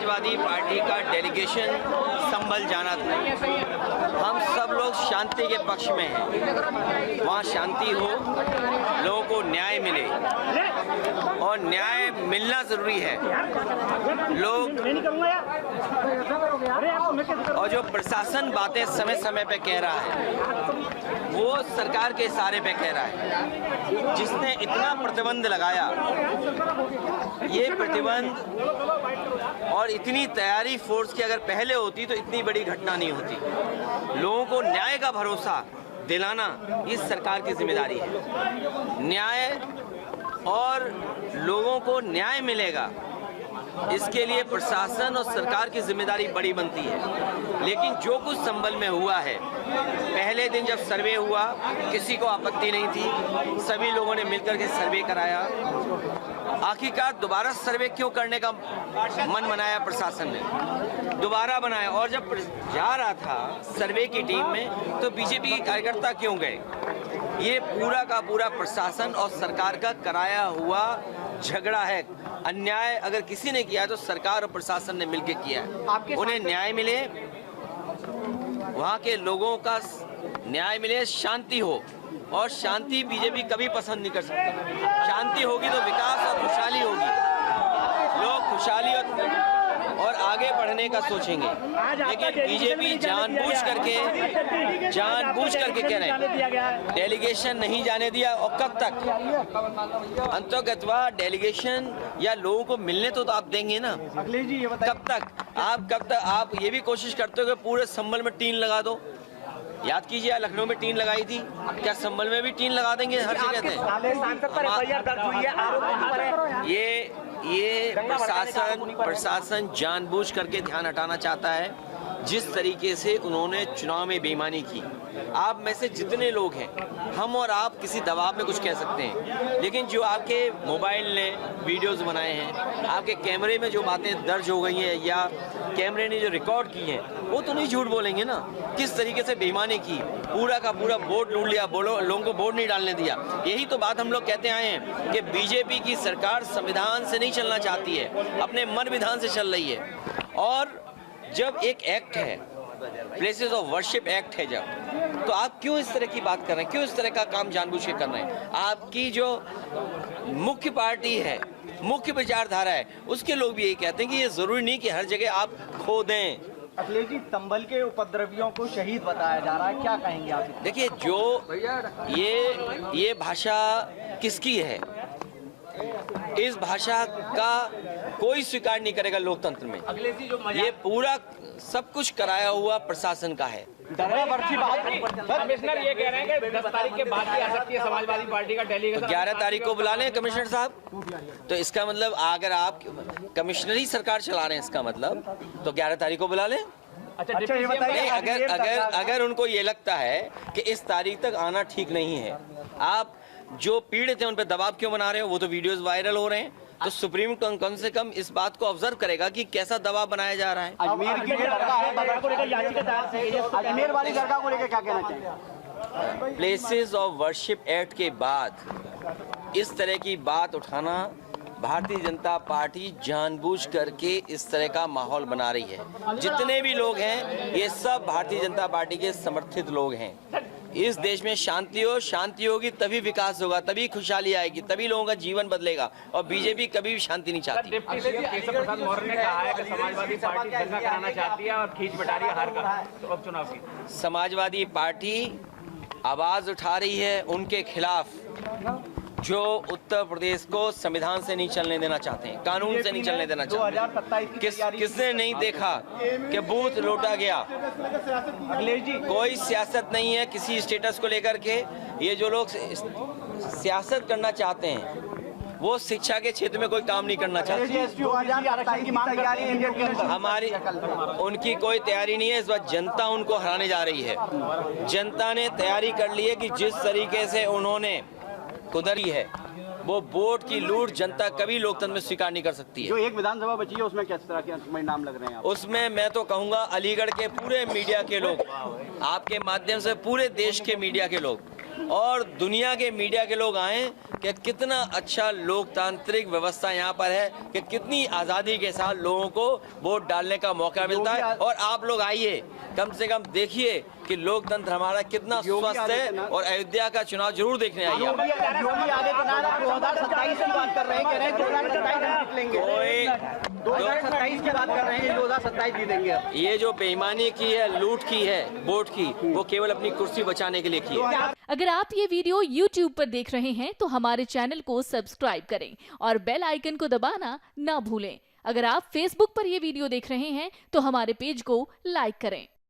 Samajwadi party का delegation संभल जाना था। हम सब लोग शांति के पक्ष में हैं। वहाँ शांति हो, लोगों को न्याय मिले और न्याय मिलना ज़रूरी है। लोग और जो प्रशासन बातें समय समय पे कह रहा है वो सरकार के इशारे पे कह रहा है। जिसने इतना प्रतिबंध लगाया, ये प्रतिबंध और इतनी तैयारी फोर्स की अगर पहले होती तो इतनी बड़ी घटना नहीं होती। लोगों को न्याय का भरोसा दिलाना इस सरकार की जिम्मेदारी है। न्याय और लोगों को न्याय मिलेगा, इसके लिए प्रशासन और सरकार की जिम्मेदारी बड़ी बनती है। लेकिन जो कुछ संभल में हुआ है, पहले दिन जब सर्वे हुआ किसी को आपत्ति नहीं थी, सभी लोगों ने मिलकर के सर्वे कराया। आखिरकार दोबारा सर्वे क्यों करने का मन बनाया प्रशासन ने, दोबारा बनाया। और जब जा रहा था सर्वे की टीम में तो बीजेपी के कार्यकर्ता क्यों गए? ये पूरा का पूरा प्रशासन और सरकार का कराया हुआ झगड़ा है। अन्याय अगर किसी ने किया तो सरकार और प्रशासन ने मिलकर किया है। उन्हें न्याय मिले, वहाँ के लोगों का न्याय मिले, शांति हो। और शांति बीजेपी कभी पसंद नहीं कर सकती। शांति होगी तो विकास और खुशहाली होगी, लोग खुशहाली और आगे बढ़ने का सोचेंगे। लेकिन बीजेपी जानबूझ करके कह रहे हैं डेलीगेशन नहीं जाने दिया। और कब तक? अंतर्गतवा डेलीगेशन या लोगों को मिलने तो आप देंगे ना? कब तक आप ये भी कोशिश करते हो कि पूरे संभल में टीन लगा दो? याद कीजिए, लखनऊ में टीन लगाई थी, क्या संभल में भी टीन लगा देंगे? हर जगह थे। ये प्रशासन जानबूझ करके ध्यान हटाना चाहता है। जिस तरीके से उन्होंने चुनाव में बेईमानी की, आप में से जितने लोग हैं, हम और आप किसी दबाव में कुछ कह सकते हैं, लेकिन जो आपके मोबाइल ने वीडियोस बनाए हैं, आपके कैमरे में जो बातें दर्ज हो गई हैं या कैमरे ने जो रिकॉर्ड की हैं, वो तो नहीं झूठ बोलेंगे ना। किस तरीके से बेईमानी की, पूरा का पूरा वोट लूट लिया, लोगों को वोट नहीं डालने दिया। यही तो बात हम लोग कहते आए हैं कि बीजेपी की सरकार संविधान से नहीं चलना चाहती है, अपने मन विधान से चल रही है। और जब एक एक्ट है, प्लेसेस ऑफ वर्शिप एक्ट है, जब तो आप क्यों इस तरह की बात कर रहे हैं? क्यों इस तरह का काम जानबूझ के कर रहे हैं? आपकी जो मुख्य पार्टी है, मुख्य विचारधारा है, उसके लोग भी यही कहते हैं कि ये जरूरी नहीं कि हर जगह आप खो दें। अखिलेश जी, संभल के उपद्रवियों को शहीद बताया जा रहा है, क्या कहेंगे आप? देखिए, जो ये भाषा किसकी है? इस भाषा का कोई स्वीकार नहीं करेगा लोकतंत्र में। ये पूरा सब कुछ कराया हुआ प्रशासन का है। कमिश्नर ये कह रहे हैं कि 10 तारीख के बाद ही आ सकती है समाजवादी पार्टी का डेलीगेशन। 11 तारीख को बुला लें कमिश्नर साहब। तो इसका मतलब अगर आप कमिश्नर ही सरकार चला रहे हैं, इसका मतलब तो 11 तारीख को बुला लें। अच्छा, ये बताइए, अगर उनको ये लगता है कि इस तारीख तक आना ठीक नहीं है, आप जो पीड़ित हैं उन पर दबाव क्यों बना रहे हो? वो तो वीडियोस वायरल हो रहे हैं। तो सुप्रीम कम से कम इस बात को ऑब्जर्व करेगा कि कैसा दबाव बनाया जा रहा है। अजमेर की दरगाह है, बगल को लेकर याचिका दायर है। अजमेर वाली दरगाह को लेकर क्या कहना चाहिए? प्लेसेस ऑफ वर्शिप एक्ट के बाद इस तरह की बात उठाना, भारतीय जनता पार्टी जानबूझ करके इस तरह का माहौल बना रही है। जितने भी लोग हैं, ये सब भारतीय जनता पार्टी के समर्थित लोग हैं। इस देश में शांति होगी तभी विकास होगा, तभी खुशहाली आएगी, तभी लोगों का जीवन बदलेगा। और बीजेपी कभी भी शांति नहीं चाहती। डिप्टी सीएम केशव प्रसाद मौर्य ने कहा है कि समाजवादी पार्टी दंगा कराना चाहती है और खींच बटा रही है हार का उपचुनाव की। समाजवादी पार्टी आवाज उठा रही है उनके खिलाफ जो उत्तर प्रदेश को संविधान से नहीं चलने देना चाहते हैं, कानून से नहीं चलने देना चाहते। किसने नहीं देखा कि बूथ लूटा गया? कोई सियासत नहीं है किसी स्टेटस को लेकर के। ये जो लोग सियासत करना चाहते हैं वो शिक्षा के क्षेत्र में कोई काम नहीं करना चाहते। हमारी उनकी कोई तैयारी नहीं है। इस बार जनता उनको हराने जा रही है। जनता ने तैयारी कर ली है कि जिस तरीके से उन्होंने कुदरी है, वो वोट की लूट जनता कभी लोकतंत्र में स्वीकार नहीं कर सकती है। जो एक विधानसभा बची है उसमें किस तरह के नाम लग रहे हैं? उसमें मैं तो कहूँगा अलीगढ़ के पूरे मीडिया के लोग, आपके माध्यम से पूरे देश के मीडिया के लोग और दुनिया के मीडिया के लोग आए कि कितना अच्छा लोकतांत्रिक व्यवस्था यहाँ पर है, कि कितनी आज़ादी के साथ लोगों को वोट डालने का मौका मिलता है। और आप लोग आइए, कम से कम देखिए कि लोकतंत्र हमारा कितना स्वस्थ है, और अयोध्या का चुनाव जरूर देखने आइए। योगी आदित्यनाथ 2027 की बात कर रहे हैं, कह रहे हैं 2027 जीत लेंगे। 2027 की बात कर रहे हैं, 2027 जीतेंगे। ये जो बेईमानी की है, लूट की है वोट की, वो केवल अपनी कुर्सी बचाने के लिए की है। अगर आप ये वीडियो YouTube पर देख रहे हैं तो हमारे चैनल को सब्सक्राइब करें और बेल आइकन को दबाना ना भूलें। अगर आप Facebook पर ये वीडियो देख रहे हैं तो हमारे पेज को लाइक करें।